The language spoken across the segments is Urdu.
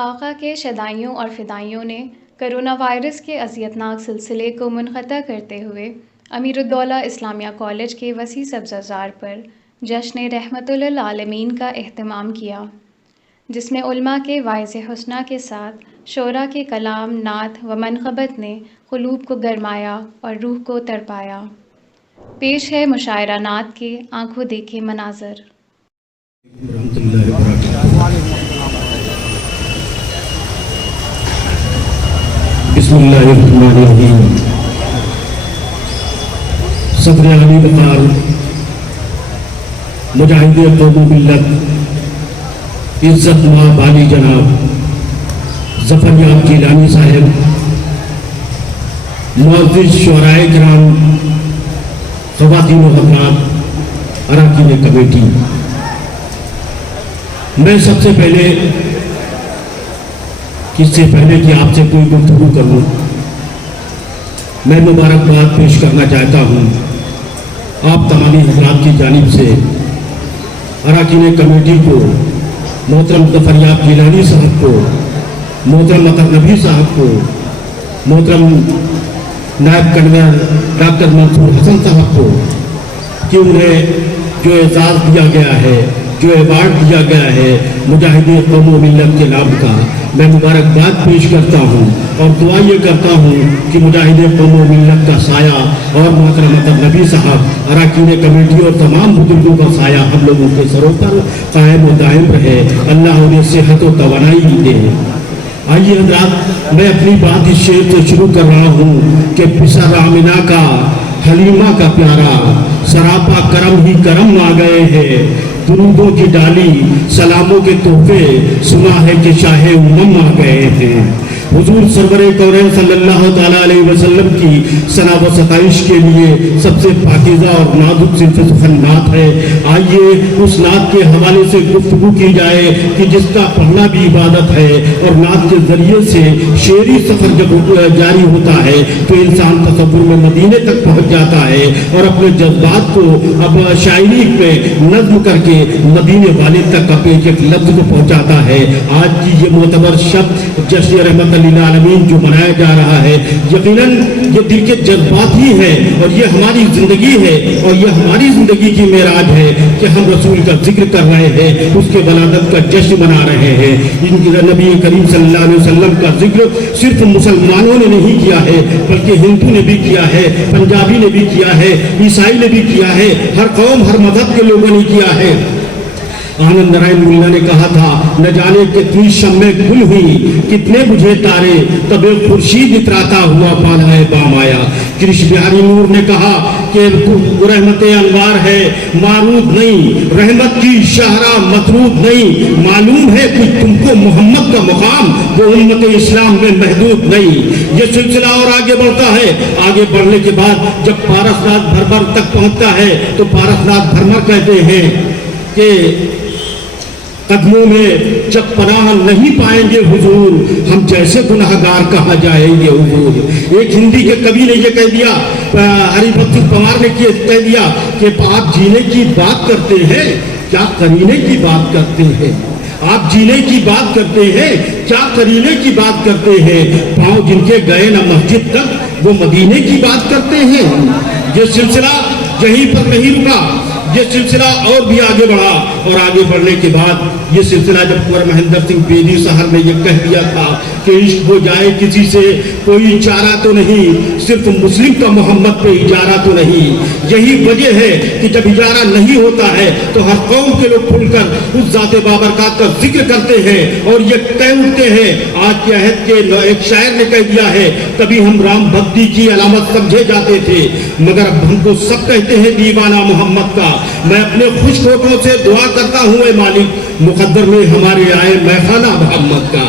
آقا کے شدائیوں اور فدائیوں نے کرونا وائرس کے اذیتناک سلسلے کو منقطع کرتے ہوئے امیر الدولہ اسلامیہ کالج کے وسیع سبززار پر جشن رحمت للعالمین کا اہتمام کیا، جس میں علماء کے واعظ حسنہ کے ساتھ شعراء کے کلام، نعت و منقبت نے قلوب کو گرمایا اور روح کو تڑپایا۔ پیش ہے مشاعرہ نعت کے آنکھوں دیکھے مناظر۔ بسم اللہ الرحمن الرحیم۔ صدر علی وقار مجاہد قوم و ملت عزت مآب علی جناب ظفر یاب جیلانی صاحب، معزز شعراء کرام، خواتین و حضرات، اراکین کمیٹی، میں سب سے پہلے اس سے پہلے کہ آپ سے کوئی گفتگو کروں، میں مبارکباد پیش کرنا چاہتا ہوں آپ تمامی حضرات کی جانب سے اراکین کمیٹی کو، محترم ظفر یاب جیلانی صاحب کو، محترم مطر نبی صاحب کو، محترم نائب کنوینر ڈاکٹر منصور حسن صاحب کو کہ انہیں جو اعزاز دیا گیا ہے، جو ایوارڈ دیا گیا ہے مجاہد قوم و ملت کے نام کا، میں مبارکباد پیش کرتا ہوں اور دعا یہ کرتا ہوں کہ مجاہد قوم و ملت کا سایہ اور محترم مطر نبی صاحب، اراکین کمیٹی اور تمام بزرگوں کا سایہ ہم لوگوں کے سروں پر قائم و دائم رہے، اللہ انہیں صحت و توانائی دے۔ آئیے حضرات، میں اپنی بات اس شعر سے شروع کر رہا ہوں کہ پسر آمنہ کا حلیمہ کا پیارا، سراپا کرم ہی کرم آ گئے ہیں، درودوں کی ڈالی سلاموں کے تحفے، سنا ہے کہ شاہ امم آ گئے ہیں۔ حضور سرور کونین صلی اللہ تعالیٰ علیہ وسلم کی ثنا و ستائش کے لیے سب سے پاکیزہ اور نازک صنف سخن نعت ہے۔ آئیے اس نعت کے حوالے سے گفتگو کی جائے کہ جس کا پڑھنا بھی عبادت ہے، اور نعت کے ذریعے سے شعری سفر جب جاری ہوتا ہے تو انسان تصور میں مدینے تک پہنچ جاتا ہے اور اپنے جذبات کو اب شاعری میں نظم کر کے مدینے والے تک اپنے ایک لفظ کو پہنچاتا ہے۔ آج کی یہ معتبر شب جشن رحمت للعالمین جو منایا جا رہا ہے، یقیناً یہ دل کے جذبات ہی ہے اور یہ ہماری زندگی ہے اور یہ ہماری زندگی کی معراج ہے کہ ہم رسول کا ذکر کر رہے ہیں، اس کے ولادت کا جشن منا رہے ہیں۔ نبی کریم صلی اللہ علیہ وسلم کا ذکر صرف مسلمانوں نے نہیں کیا ہے بلکہ ہندو نے بھی کیا ہے، پنجابی نے بھی کیا ہے، عیسائی نے بھی کیا ہے، ہر قوم ہر مذہب کے لوگوں نے کیا ہے۔ آنند نارائن ملا نے کہا تھا، نہ جانے کتنی شمع گل ہوئی، کتنے بجھے تارے، تب خورشید اتراتا ہوا پالائے بام آیا۔ کرش بہاری نور نے کہا کہ رحمت انوار ہے معروض نہیں، رحمت کی شاہراہ مطرود نہیں، معلوم ہے کہ تم کو محمد کا مقام وہ امت اسلام میں محدود نہیں۔ یہ سلسلہ اور آگے بڑھتا ہے، آگے بڑھنے کے بعد جب پارسناتھ بھرمر تک پہنچتا ہے تو پارسناتھ بھرمر کہتے ہیں کہ قدموں میں جب پناہ نہیں پائیں گے حضور، ہم جیسے گناہگار کہاں جائیں گے حضور۔ ایک ہندی کے کبھی نے یہ کہہ دیا، ہری بھکت پوار نے کہہ دیا کہ آپ جینے کی بات کرتے ہیں، کیا کرینے کی بات کرتے ہیں؟ آپ جینے کی بات کرتے ہیں، کیا کرینے کی بات کرتے ہیں؟ پاؤں جن کے گئے نہ مسجد تک، وہ مدینے کی بات کرتے ہیں۔ یہ سلسلہ یہیں پر نہیں رکا، یہ سلسلہ اور بھی آگے بڑھا، اور آگے بڑھنے کے بعد یہ سلسلہ جب کنور مہندر سنگھ بیدی صاحب نے یہ کہہ دیا تھا کہ عشق ہو جائے کسی سے کوئی چارہ تو نہیں، صرف مسلم کا محمد پہ اجارہ تو نہیں۔ یہی وجہ ہے کہ جب اجارہ نہیں ہوتا ہے تو ہر قوم کے لوگ کھل کر اس ذات بابرکات کا ذکر کرتے ہیں اور یہ کہہ اٹھتے ہیں۔ آج کے عہد کے ایک شاعر نے کہہ دیا ہے، کبھی ہم رام بھکتی کی علامت سمجھے جاتے تھے مگر اب ہم کو سب کہتے ہیں دیوانہ محمد کا۔ میں اپنے خوش ہوٹوں سے دعا کرتا ہوں اے مالک، مقدر میں ہمارے آئے میخانہ محمد کا۔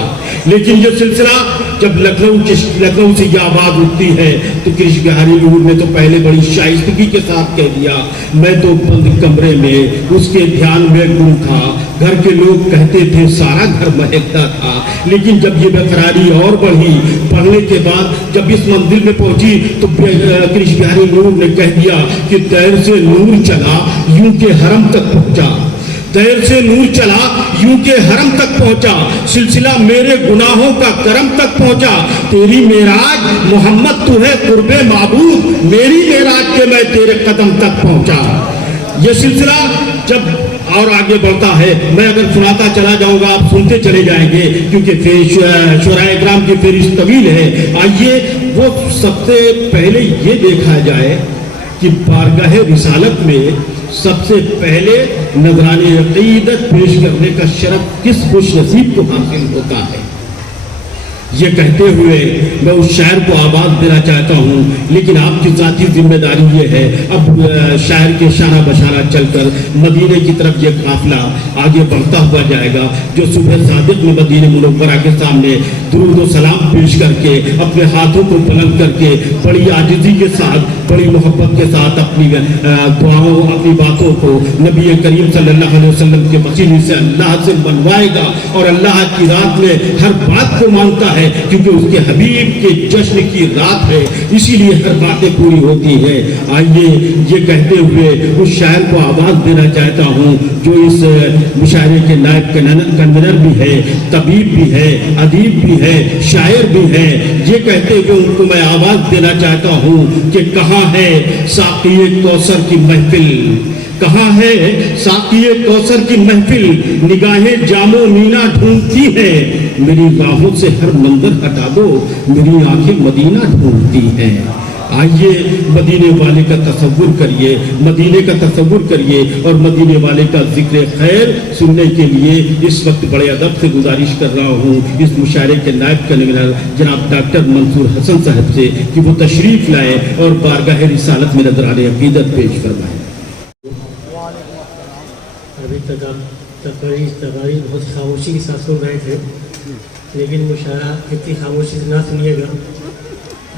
لیکن یہ سلسلہ جب لکھنؤ سے یہ آواز اٹھتی ہے تو کرش بہاری نور نے تو پہلے بڑی شائستگی کے ساتھ کہہ دیا، میں تو بند کمرے میں اس کے دھیان میں گم تھا، گھر کے لوگ کہتے تھے سارا گھر مہکتا تھا۔ لیکن جب یہ بےقراری اور بڑھی، پڑھنے کے بعد جب اس منزل میں پہنچی تو کرش بہاری نور نے کہہ دیا کہ دیر سے نور چلا یوں کہ حرم تک پہنچا۔ دیر سے نور چلا یوں کہ حرم تک پہنچا، سلسلہ میرے گناہوں کا کرم تک پہنچا، تیری معراج محمد تو ہے قرب معبود، میری معراج کے میں تیرے قدم تک پہنچا۔ یہ سلسلہ جب اور آگے بڑھتا ہے، میں اگر سناتا چلا جاؤں گا آپ سنتے چلے جائیں گے کیونکہ شعراء اکرام کی فہرست طویل ہے۔ آئیے وہ سب سے پہلے یہ دیکھا جائے کہ بارگاہ رسالت میں سب سے پہلے نذرانِ عقیدت پیش کرنے کا شرف کس خوش نصیب کو حاصل ہوتا ہے؟ یہ کہتے ہوئے میں اس شاعر کو آواز دینا چاہتا ہوں، لیکن آپ کی ذاتی ذمہ داری یہ ہے اب شاعر کے شانہ بشانہ چل کر مدینے کی طرف یہ قافلہ آگے بڑھتا ہوا جائے گا، جو صبح صادق میں مدینہ منورہ کے سامنے درود و سلام پیش کر کے اپنے ہاتھوں کو بلند کر کے بڑی عاجزی کے ساتھ بڑی محبت کے ساتھ اپنی دعاؤں اپنی باتوں کو نبی کریم صلی اللہ علیہ وسلم کے وسیلے سے اللہ سے منوائے گا، اور اللہ کی رات میں ہر بات کو مانتا ہے کیونکہ اس کے حبیب کے جشن کی رات ہے، اسی لیے ہر باتیں پوری ہوتی ہیں۔ آئیے یہ کہتے ہوئے اس شاعر کو آواز دینا چاہتا ہوں جو اس مشاعرے کے نائب کنوینر بھی ہے، طبیب بھی ہے، ادیب بھی ہے، شاعر بھی ہے۔ یہ کہتے ہوئے ان کو میں آواز دینا چاہتا ہوں کہ کہاں ہے ساقی کوثر کی محفل، کہاں ہے ساقی کوثر کی محفل، نگاہیں جام و مینا ڈھونڈتی ہیں، میری راہوں سے ہر منظر ہٹا دو، میری آنکھیں مدینہ ڈھونڈتی ہیں۔ آئیے مدینے والے کا تصور کریے، مدینے کا تصور کریے، اور مدینے والے کا ذکر خیر سننے کے لیے اس وقت بڑے ادب سے گزارش کر رہا ہوں اس مشاعرے کے نائب کنوینر جناب ڈاکٹر منصور حسن صاحب سے کہ وہ تشریف لائیں اور بارگاہ رسالت میں نذرانِ عقیدت پیش فرمائیں۔ ابھی تک آپ تقاریر بہت خاموشی کے ساتھ سن رہے تھے، لیکن مشاعرہ اتنی خاموشی سے نہ سنیے گا،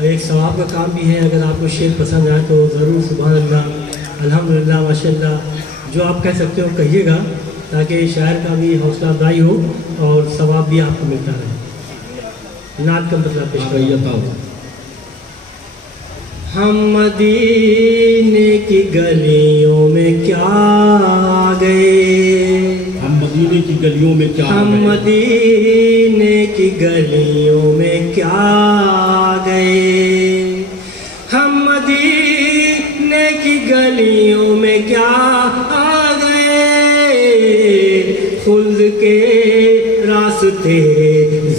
ایک ثواب کا کام بھی ہے۔ اگر آپ کو شعر پسند آئے تو ضرور سبحان اللہ الحمدللہ ماشاء اللہ جو آپ کہہ سکتے ہو کہیے گا، تاکہ شاعر کا بھی حوصلہ افزائی ہو اور ثواب بھی آپ کو ملتا رہے۔ نعت کا مطلب پیش کریے۔ ہم مدینے کی گلیوں میں کیا گئے، ہم مدینے کی گلیوں میں کیا ہم مدینے کی گلیوں میں کیا گئے، ہم مدینے کی گلیوں میں کیا آ گئے، خلد کے راستے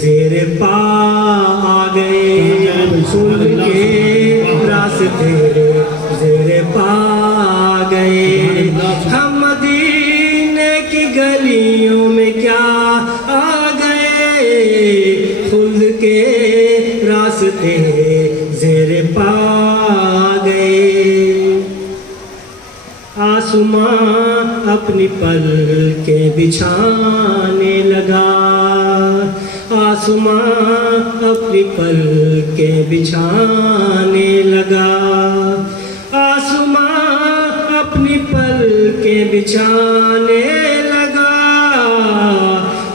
زیر پا آ گئے، خلد کے راستے زیر پا گئے، ہم مدینے کی گلیوں میں کیا آ گئے، خلد کے راستے زیر پا گئے، آسمان اپنی پلکیں بچھانے لگا، آسمان اپنی پلکیں بچھانے لگا، آسمان اپنی پلکیں بچھانے لگا،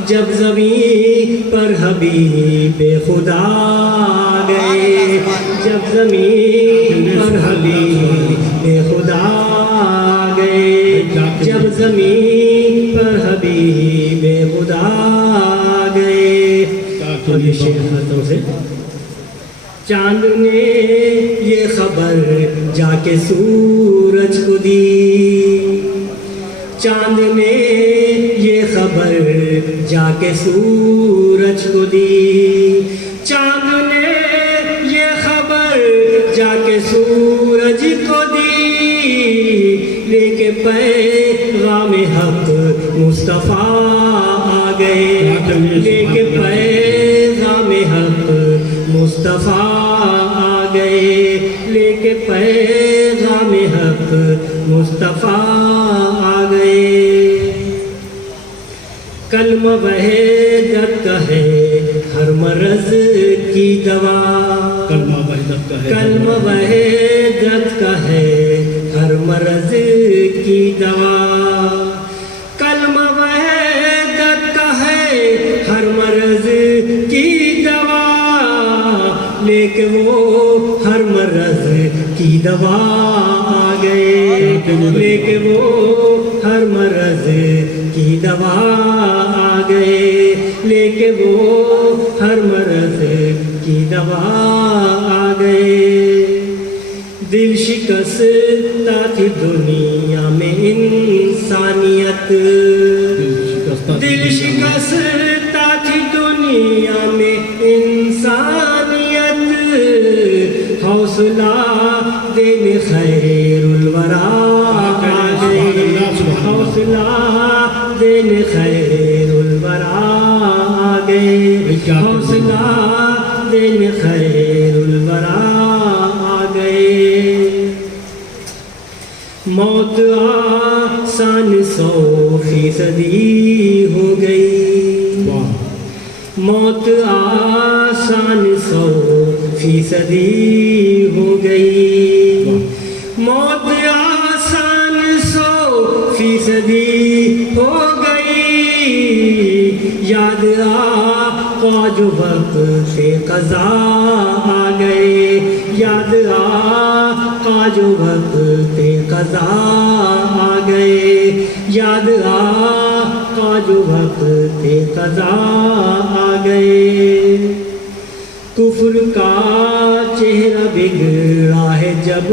جب زمین پر حبیب خدا گئے، جب زمین پر حبیب خدا گئے، جب زمین پر حبیب خدا گئے۔ اور یہ شعر ہاتھوں سے، چاند نے یہ خبر جا کے سورج کو دی، چاند نے یہ خبر جا کے سورج کو دی، چاند نے یہ خبر جا کے سورج کو دی، لے کے پیغام حق مصطفیٰ آ گئے، لے کے پیغام حق مصطفیٰ آ گئے، لے کے پیغام حق مصطفیٰ آ گئے، کلمہ وحدت کا ہے ہر مرض کی دوا، کلمہ وحدت کا ہے، کلمہ وحدت کا ہے ہر مرض کی دوا، کلمہ وحدت کا ہے ہر مرض کی دوا، لے کے وہ ہر مرض کی دوا آ گئے، لے کے وہ ہر مرض کی لے کے وہ ہر مرض کی دوا آ گئے. دل شکستہ تھی دنیا میں انسانیت، دل شکستہ تھی دنیا میں انسانیت، حوصلہ دینے خیر الورا آ گئے، حوصلہ دینے خیر الورا آ گئے، حوصلہ دینے خیر الورا آ گئے. موت آسان 100% ہو گئی، موت آسان 100% ہو گئی، موت آسان 100% ہو گئی. یاد آقا جو وقت قضا آ گئے، یاد آقا جو وقت قضا آ گئے، یاد آقا جو وقت قضا آ گئے. کفر کا چہرہ بگڑا ہے جب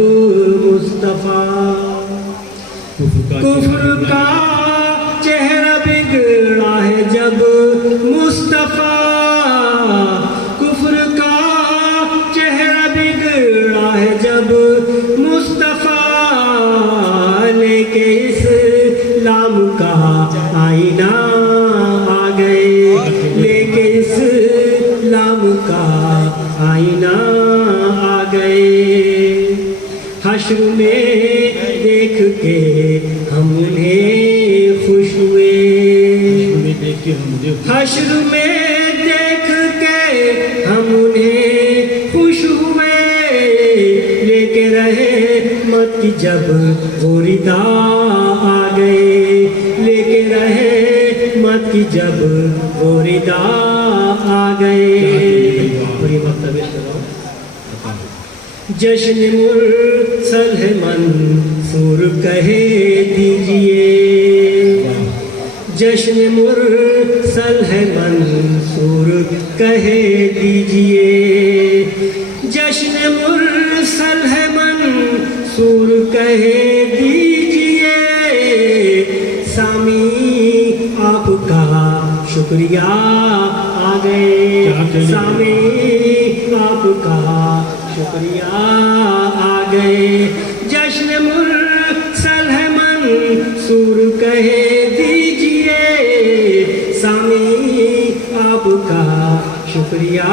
مصطفیٰ، کفر کا چہرہ بگڑا ہے جب مصطفیٰ، کفر کا چہرہ بگڑا ہے جب مصطفیٰ. لے کے اسلام کا آئینہ آ گئے، لے کے اسلام کا آئینہ آ گئے. حشر میں دیکھ کے ہم انہیں خوش ہوئے، حشر میں دیکھ کے ہم انہیں خوش ہوئے. لے کے رحمت کی جب وہ ردا آ گئے، لے کے رحمت کی جب وہ ردا آ گئے. جشن مرسل ہے منصور کہے دیجئے، جشن مرسل ہے منصور کہے دیجئے، جشن مرسل ہے منصور کہے دیجئے. سامی آپ کا شکریہ آ گئے، سامی آپ کا شکریہ آ گئے. جشن مرسل ہے منصور کہے دیجئے، سامی آپ کا شکریہ آ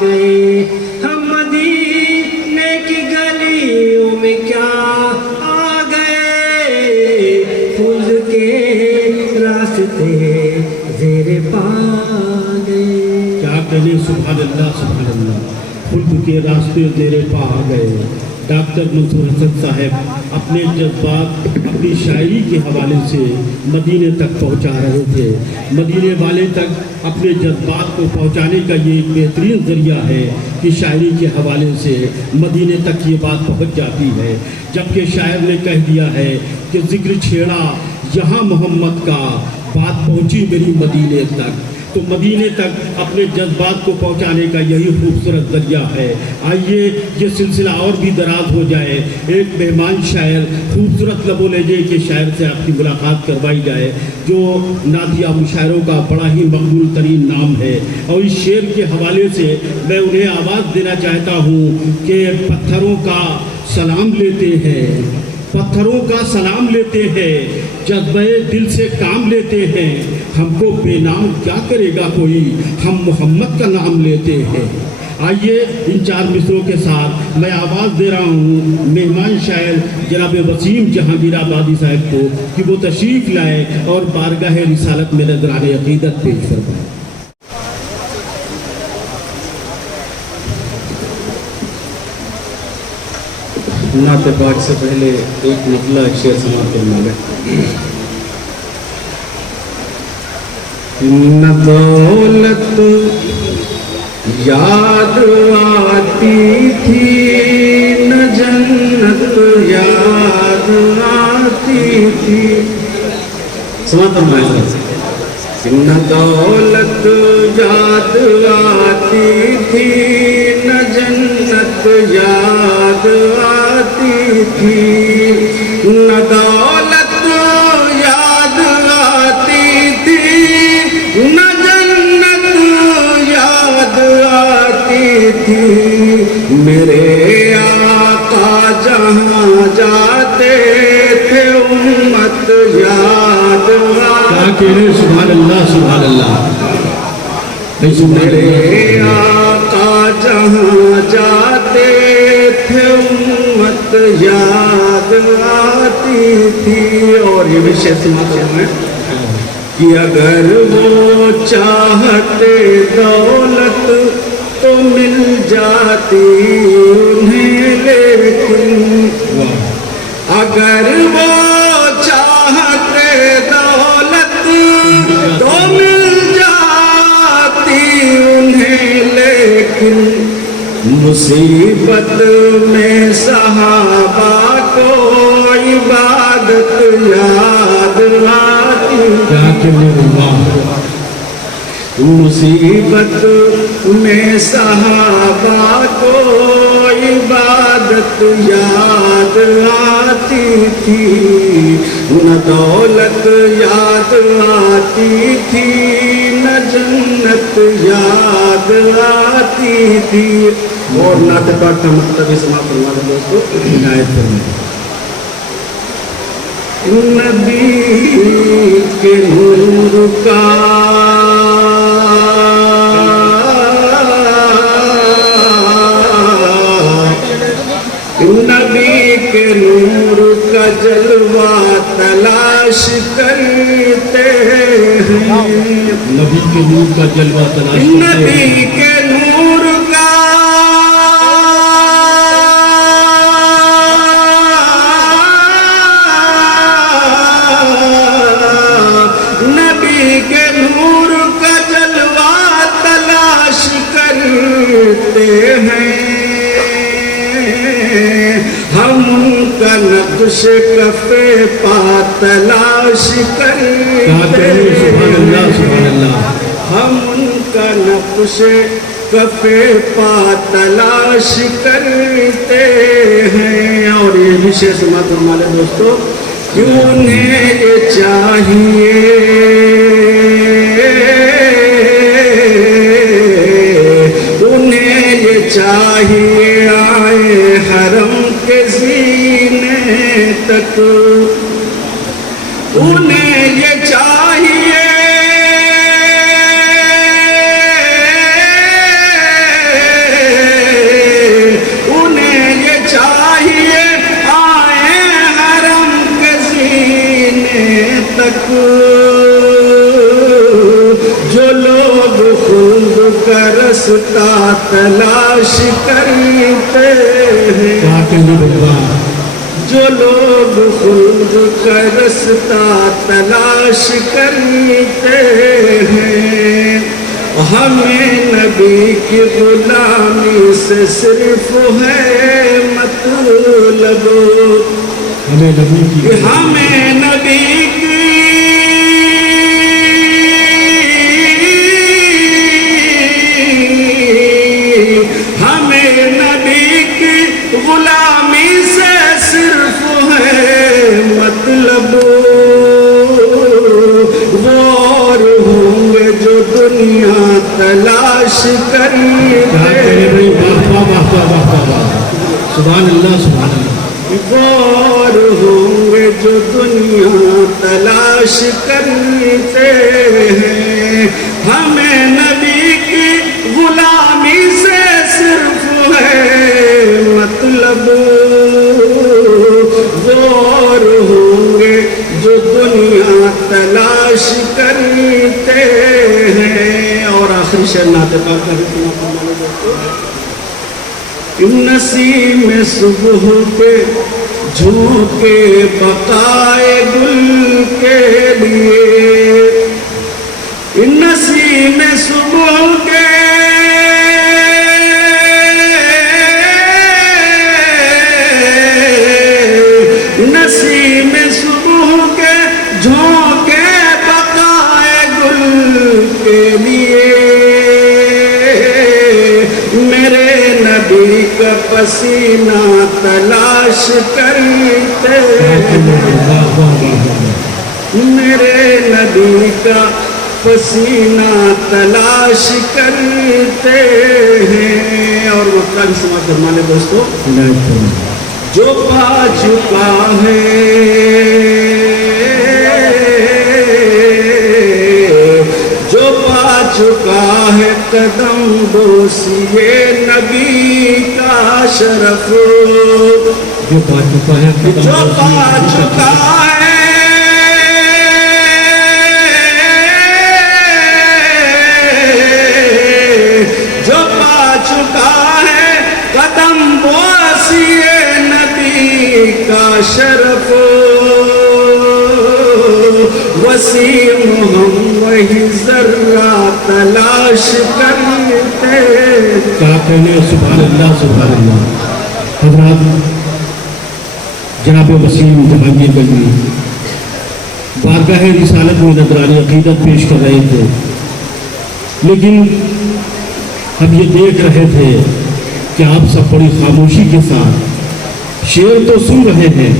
گئے. ہم مدینے کی گلیوں میں کیا آ گئے، پھول کے راستے زیر پا گئے. کیا کہنے، سبحان اللہ سبحان اللہ. خلد کے راستے زیر پا آ گئے. ڈاکٹر منصور حسن صاحب اپنے جذبات اپنی شاعری کے حوالے سے مدینے تک پہنچا رہے تھے. مدینے والے تک اپنے جذبات کو پہنچانے کا یہ ایک بہترین ذریعہ ہے کہ شاعری کے حوالے سے مدینے تک یہ بات پہنچ جاتی ہے. جبکہ شاعر نے کہہ دیا ہے کہ ذکر چھیڑا یہاں محمد کا، بات پہنچی میری مدینے تک. تو مدینے تک اپنے جذبات کو پہنچانے کا یہی خوبصورت ذریعہ ہے. آئیے یہ سلسلہ اور بھی دراز ہو جائے. ایک مہمان شاعر خوبصورت لب و لہجے کے شاعر سے آپ کی ملاقات کروائی جائے جو نادیہ مشاعروں کا بڑا ہی مقبول ترین نام ہے. اور اس شعر کے حوالے سے میں انہیں آواز دینا چاہتا ہوں کہ پتھروں کا سلام لیتے ہیں، پتھروں کا سلام لیتے ہیں، جذبہ دل سے کام لیتے ہیں. ہم کو بے نام کیا کرے گا کوئی، ہم محمد کا نام لیتے ہیں. آئیے ان 4 مصروں کے ساتھ میں آواز دے رہا ہوں مہمان شاعر جناب وسیم جہانگیر آبادی صاحب کو کہ وہ تشریف لائے اور بارگاہ رسالت میں نذران عقیدت پیش فرمائیں. نعت پاک سے پہلے ایک مطلع شعر سماعت کرنا ہے. نہ دولت یاد آتی تھی، نہ جنت یاد آتی تھی. سماعت فرمائیں. نہ دولت یاد آتی تھی نہ جنت یاد آتی تھی، نہ دولت یاد آتی تھی نہ جنت یاد آتی تھی، میرے آقا جہاں جاتے تھے امت یاد آتی تھی، سبحان اللہ سبحان اللہ، میرے آقا جہاں جاتے تھے امت یاد آتی تھی۔ اور یہ بھی شعر سناتا ہوں میں کہ اگر وہ چاہتے دولت تو مل جاتی انہیں، لیکن اگر وہ چاہتے دولت تو مل جاتی انہیں، لیکن مصیبت میں صحابہ کو عبادت یاد آتی، مصیبت میں صحابہ کو عبادت یاد آتی تھی، نہ دولت یاد آتی تھی نہ جنت یاد آتی تھی۔ اور نعت پاک کا مطلب سماعت فرما دیں دوستو، عنایت فرمائیں۔ نبی کے نور کا نبی کے نور کا جلوہ تلاش کرتے ہیں، نبی کے نور کا جلوہ تلاش کرتے ہیں، نبی کے نور کا نبی کے نور کا جلوہ تلاش کرتے ہیں، ہم ان کا نقش کف پا تلاش کرتے ہیں، ہم ان کا نقش کف پا تلاش کرتے ہیں۔ اور یہ بھی شعر سماعت فرما لیں دوستو کہ انہیں یہ چاہیے، انہیں یہ چاہیے آئے حرم کے زینے تک، انہیں یہ چاہیے انہیں یہ چاہیے آئے حرم کے زینے تک، جو لوگ خود کا رستہ تلاش کرتے ہیں، جو لوگ خود کا رستہ تلاش کرتے ہیں، ہمیں نبی کی غلامی سے صرف ہے مطلب، ہمیں نبی کی کہ ہمیں نبی کی ہمیں نبی کی غلامی سے صرف ہے مطلب، غور ہوں گے جو دنیا تلاش کرتے ہیں، سبحان اللہ سبحان اللہ، غور ہوں گے جو دنیا تلاش کرتے ہیں، ہمیں نبی کی غلامی سے صرف ہے مطلب، غور ہوں گے جو دنیا تلاش کرتے ہیں۔ اور آخری شعر نعت پاک کا نسیم صبح کے جھونکے بقائے گل کے لیے، نسیم صبح کے نسیم صبح کے جھونکے بقائے گل کا پسینہ تلاش کرتے ہیں، میرے نبی کا پسینہ تلاش کرتے ہیں. اور مطلع بھی سماعت فرما لیں دوستو. جو پا چکا ہے چکا ہے قدم بوسیے نبی کا شرف، جو پا چکا ہے جو پا چکا ہے جو پا چکا ہے قدم بوسیے نبی کا شرف، وسیم ہم وہی ذرہ تلاش کرتے. کیا کہنے، سبحان اللہ سبحان اللہ. حضرات، جناب وسیم جہانگیر گنجوی بارگاہ رسالت میں نذرانِ عقیدت پیش کر رہے تھے، لیکن ہم یہ دیکھ رہے تھے کہ آپ سب بڑی خاموشی کے ساتھ شعر تو سن رہے ہیں،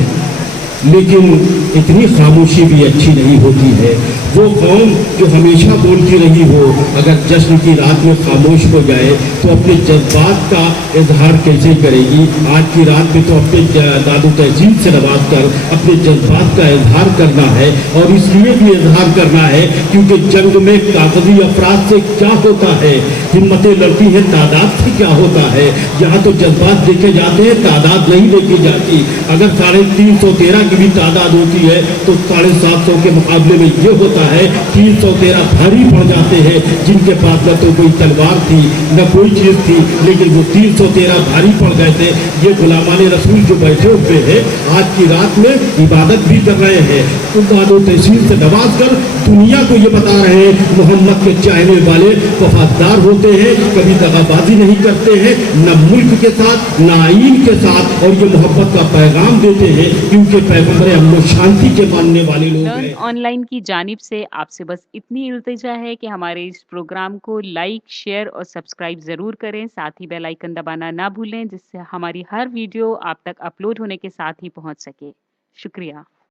لیکن اتنی خاموشی بھی اچھی نہیں ہوتی ہے. وہ قوم جو ہمیشہ بولتی رہی ہو اگر جشن کی رات میں خاموش ہو جائے تو اپنے جذبات کا اظہار کیسے کرے گی؟ آج کی رات میں تو اپنے داد و تہذیب سے نواز کر اپنے جذبات کا اظہار کرنا ہے، اور اس لیے بھی اظہار کرنا ہے کیونکہ جنگ میں کاغذی افراد سے کیا ہوتا ہے، ہمتیں لڑتی ہیں تعداد سے کیا ہوتا ہے. یہاں تو جذبات دیکھے جاتے ہیں، تعداد نہیں دیکھی جاتی. اگر 313 کی بھی تعداد ہوتی ہے تو 750 کے مقابلے میں یہ ہوتا ہے 313 بھاری پڑ جاتے ہیں، جن کے پاس نہ تو کوئی تلوار تھی نہ کوئی چیز تھی، لیکن وہ 313 بھاری پڑ گئے تھے. یہ غلامان رسول جو بیٹھے ہوئے ہیں آج کی رات میں عبادت بھی کر رہے ہیں، داد و تحصیل سے نواز کر دنیا کو یہ بتا رہے ہیں محمد کے چاہنے والے وفادار ہوتے ہیں، کبھی دغا بازی نہیں کرتے ہیں، نہ ملک کے ساتھ نہ آئین کے ساتھ، اور یہ محبت کا پیغام دیتے ہیں کیونکہ پیغمبر امن و شانتی کے ماننے والے لوگ لرن ہیں. آن لائن کی جانب سے آپ سے بس اتنی التجا ہے کہ ہمارے اس پروگرام کو لائک، شیئر اور سبسکرائب ضرور کریں، ساتھ ہی بیل آئیکن دبانا نہ بھولیں جس سے ہماری ہر ویڈیو آپ تک اپلوڈ ہونے کے ساتھ ہی پہنچ سکے. شکریہ.